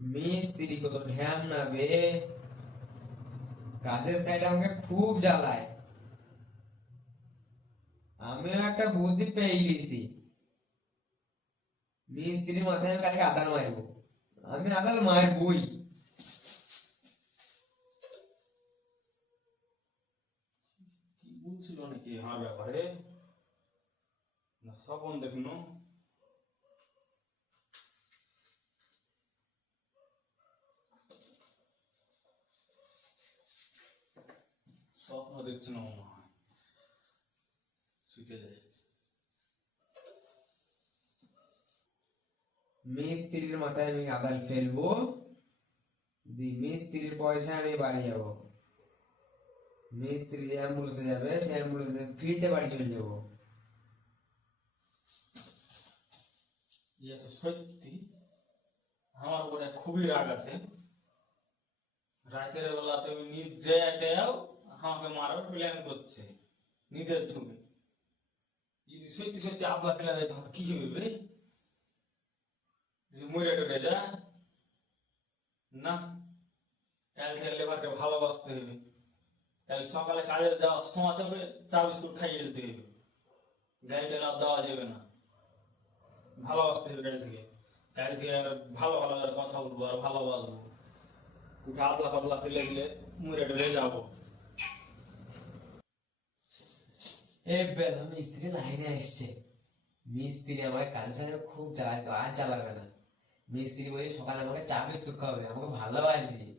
মিস্ত্রি কত ধ্যান না বে, কাজের সাইড আমাকে খুব জ্বালায়। আমিও একটা বুদ্ধি পেয়ে গেছি, মিস্ত্রির মাথায় আমি কালকে আদাল মারবো। আমি আদাল মারবই। কি বলছিল নাকি আমার ব্যাপারে? না স্বপন দেখুন। স্বপ্ন দেখছি না মনে হয়, শুতে যাই। মিস্ত্রির মাথায় আমি আদাল ফেলবো, মিস্ত্রির পয়সা আমি বাড়ি যাবো। মিস্ত্রি যে অ্যাম্বুলেন্সে যাবে, সে অ্যাম্বুলেন্সে ফ্রিতে বাড়ি চলে যাবো। ইয়ে তো সত্যি আমার উপরে খুবই রাগ আছে। রাতের বেলা তুমি নিজে এটাও আমাকে মারার প্ল্যান করছে নিজের ছবি। যদি সত্যি সত্যি আবলা ফেলে দেয় তখন কি হবে? মরে টরে যা না, কাল সে লেবারকে ভালোবাসতে হবে। কাল সকালে কাজে যাওয়ার সময় হবে চা বিস্কুট খাইয়ে দিতে হবে, গাড়িটা লাভ দেওয়া যাবে না। ভালোবাসতে হবে গাড়ি থেকে, গাড়ি থেকে ভালো ভালো করে কথা বলবো আর ভালোবাসবো। উঠে আদলা পাতলা ফেলে দিলে মরে টরে যাবো। এ বেলা মিস্ত্রি লাইনে এসছে। মিস্ত্রি আমাকে কাজের সাইডে খুব জ্বালায়, তো আর জ্বালাবে না। মিস্ত্রি বলে সকালে আমাকে চা বিস্কুট খাওয়াবে, আমাকে ভালোবাসবি।